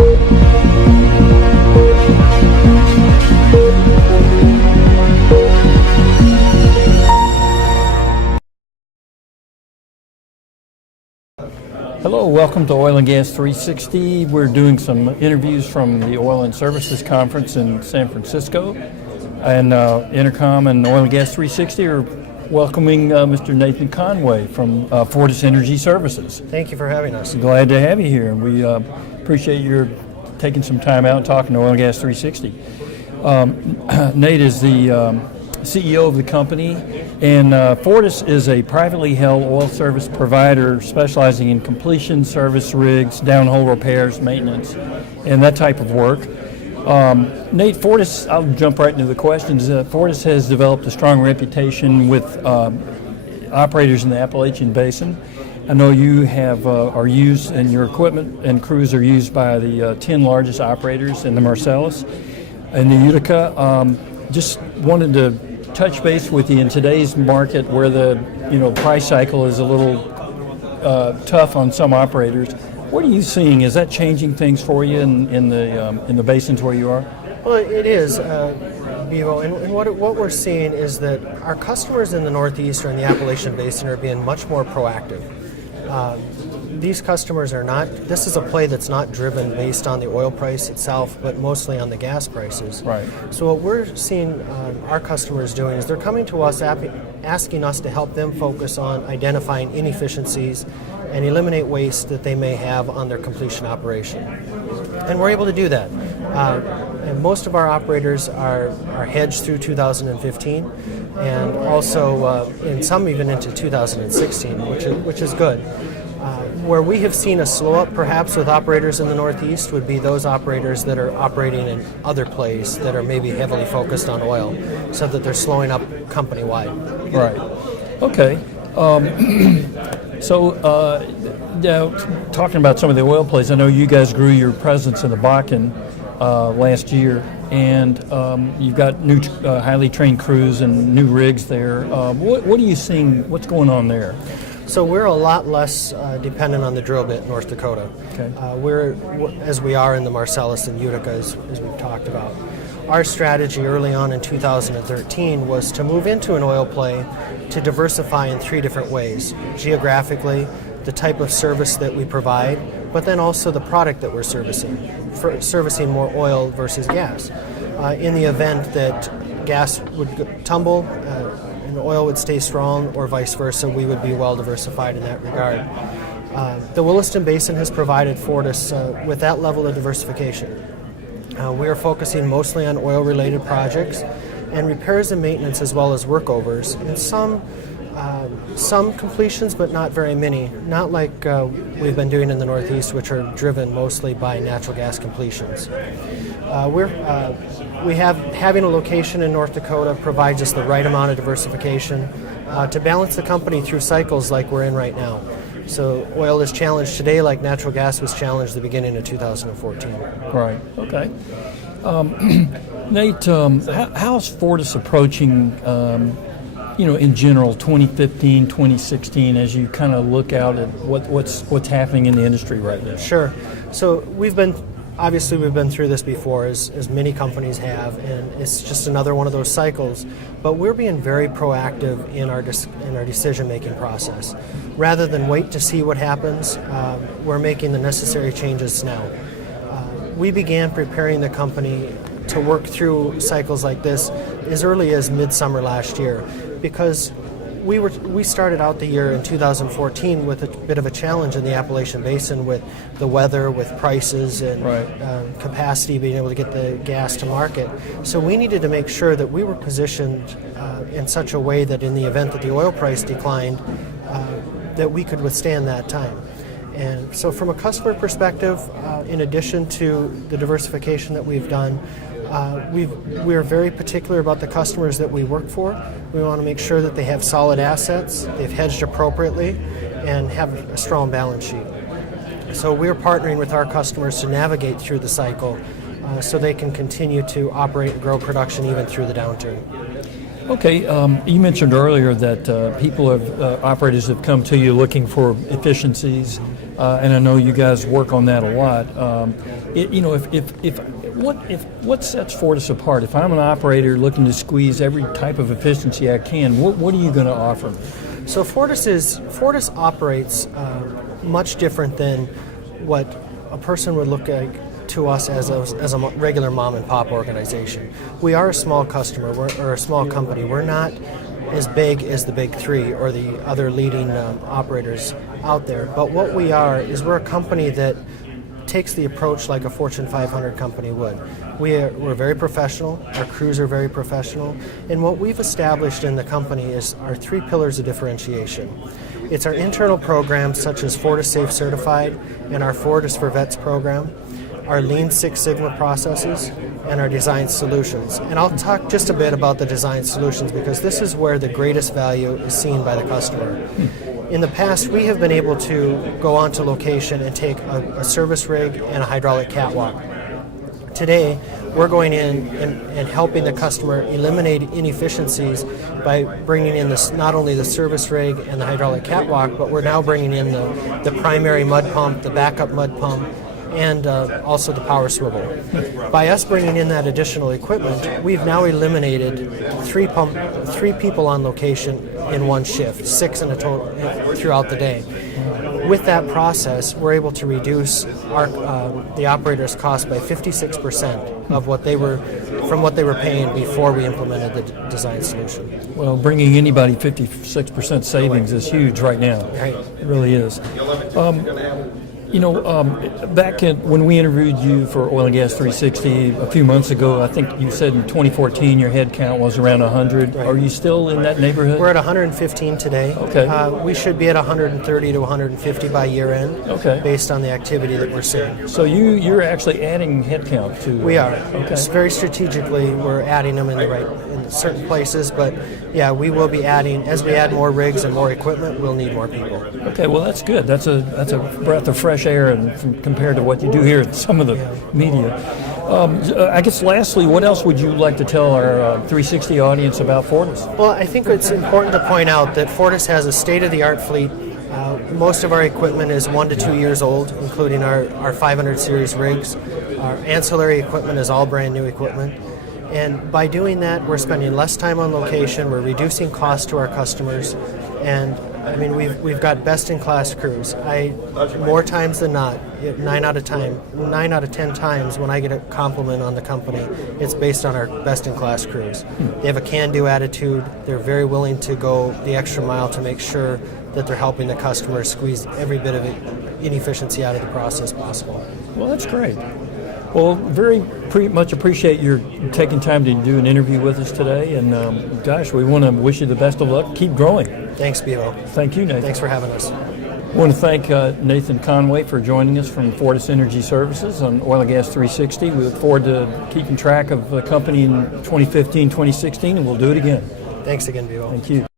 Hello, welcome to Oil and Gas 360. We're doing some interviews from the Oil and Services Conference in San Francisco. And EnerCom and Oil and Gas 360 are welcoming Mr. Nathan Conway from Fortis Energy Services. Thank you for having us. Glad to have you here. We appreciate your taking some time out and talking to Oil and Gas 360. Nate is the CEO of the company, and Fortis is a privately held oil service provider specializing in completion service rigs, downhole repairs, maintenance, and that type of work. Nate, Fortis, I'll jump right into the questions. Fortis has developed a strong reputation with operators in the Appalachian Basin. I know you have are used, and your equipment and crews are used by the 10 largest operators in the Marcellus and the Utica. Just wanted to touch base with you in today's market where the price cycle is a little tough on some operators. What are you seeing? Is that changing things for you in the basins where you are? Well, it is, Bevo, and what we're seeing is that our customers in the Northeast or in the Appalachian Basin are being much more proactive. These customers are not, this is a play that's not driven based on the oil price itself, but mostly on the gas prices. Right. So what we're seeing our customers doing is they're coming to us asking us to help them focus on identifying inefficiencies and eliminate waste that they may have on their completion operation. And we're able to do that. And most of our operators are hedged through 2015 and also in some even into 2016, which is good. Where we have seen a slow up perhaps with operators in the Northeast would be those operators that are operating in other plays that are maybe heavily focused on oil, so that they're slowing up company-wide. Right. Okay. Now, talking about some of the oil plays, I know you guys grew your presence in the Bakken last year, and you've got new highly trained crews and new rigs there. What are you seeing? What's going on there? So we're a lot less dependent on the drill bit in North Dakota. Okay. As we are in the Marcellus and Utica, as we've talked about. Our strategy early on in 2013 was to move into an oil play to diversify in three different ways. Geographically, the type of service that we provide, but then also the product that we're servicing more oil versus gas. In the event that gas would tumble, and oil would stay strong, or vice versa, we would be well diversified in that regard. The Williston Basin has provided Fortis with that level of diversification. We are focusing mostly on oil-related projects and repairs and maintenance, as well as workovers, and some completions, but not very many. Not like we've been doing in the Northeast, which are driven mostly by natural gas completions. Having a location in North Dakota provides us the right amount of diversification to balance the company through cycles like we're in right now. So oil is challenged today like natural gas was challenged at the beginning of 2014. Right. Okay. Nate, how's Fortis approaching, in general, 2015, 2016, as you kind of look out at what's happening in the industry right now? Sure. So we've been through this before, as many companies have, and it's just another one of those cycles. But we're being very proactive in our decision-making process. Rather than wait to see what happens, we're making the necessary changes now. We began preparing the company to work through cycles like this as early as midsummer last year, because we started out the year in 2014 with a bit of a challenge in the Appalachian Basin with the weather, with prices, and capacity, being able to get the gas to market. So we needed to make sure that we were positioned in such a way that in the event that the oil price declined, that we could withstand that time. And so from a customer perspective, in addition to the diversification that we've done, we are very particular about the customers that we work for. We want to make sure that they have solid assets, they've hedged appropriately, and have a strong balance sheet. So we're partnering with our customers to navigate through the cycle so they can continue to operate and grow production even through the downturn. Okay, you mentioned earlier that operators have come to you looking for efficiencies. and I know you guys work on that a lot. What sets Fortis apart? If I'm an operator looking to squeeze every type of efficiency I can, what are you going to offer? So Fortis operates much different than what a person would look at to us as a regular mom and pop organization. We are a small customer, or a small company. We're not as big as the big three or the other leading operators out there. But what we are is we're a company that takes the approach like a Fortune 500 company would. We're very professional, our crews are very professional, and what we've established in the company is our 3 pillars of differentiation. It's our internal programs such as Fortis Safe Certified and our Fortis for Vets program, our Lean Six Sigma processes, and our design solutions. And I'll talk just a bit about the design solutions because this is where the greatest value is seen by the customer. In the past, we have been able to go onto location and take a service rig and a hydraulic catwalk. Today, we're going in and helping the customer eliminate inefficiencies by bringing in not only the service rig and the hydraulic catwalk, but we're now bringing in the primary mud pump, the backup mud pump, and also the power swivel. By us bringing in that additional equipment, we've now eliminated 3 people on location in one shift, 6 in a total throughout the day. With that process, we're able to reduce the operator's cost by 56% of what they were paying before we implemented the design solution. Well, bringing anybody 56% savings is huge right now. Right. It really is. Back when we interviewed you for Oil and Gas 360 a few months ago, I think you said in 2014 your head count was around 100. Right. Are you still in that neighborhood? We're at 115 today. Okay. We should be at 130 to 150 by year end. Okay. Based on the activity that we're seeing. So you're actually adding headcount to. We are. Okay. It's very strategically, we're adding them in certain places, but yeah, we will be adding as we add more rigs and more equipment. We'll need more people. Okay. Well, that's good. That's a breath of fresh air and compared to what you do here in some of the media. I guess lastly, what else would you like to tell our 360 audience about Fortis? Well, I think it's important to point out that Fortis has a state-of-the-art fleet. Most of our equipment is 1 to 2 years old, including our 500 series rigs. Our ancillary equipment is all brand new equipment. And by doing that, we're spending less time on location, we're reducing costs to our customers, and I mean, we've got best-in-class crews. More times than not, 9 out of 10 times when I get a compliment on the company, it's based on our best-in-class crews. They have a can-do attitude. They're very willing to go the extra mile to make sure that they're helping the customer squeeze every bit of inefficiency out of the process possible. Well, that's great. Well, very much appreciate your taking time to do an interview with us today, and gosh, we want to wish you the best of luck. Keep growing. Thanks, Bevo. Thank you, Nathan. Thanks for having us. I want to thank Nathan Conway for joining us from Fortis Energy Services on Oil and Gas 360. We look forward to keeping track of the company in 2015, 2016, and we'll do it again. Thanks again, Bevo. Thank you.